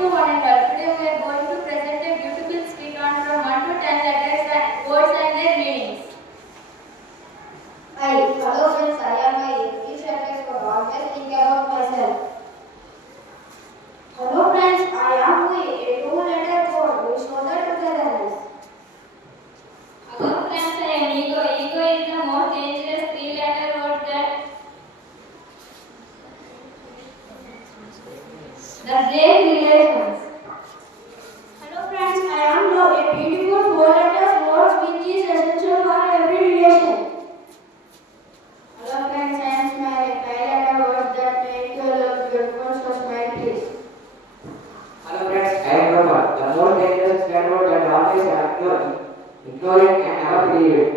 to one and all. Today we are going to present a beautiful speech on from 1 to 10 letters and words and their meanings. Hi, hello friends, I am my These letters for always think about myself. Hello friends, I am we, a two-letter word. We show the togetherness. Hello friends, I am ego. Ego is the most dangerous three-letter word that breaks relations. Hello friends, I am love, a beautiful four-letter word which is essential for every relation. Hello friends, I am smile, a five-letter word that make you look beautiful, so smile please. Hello friends, I am Robert. The most dangerous bad word that always have ignoring and never believe it.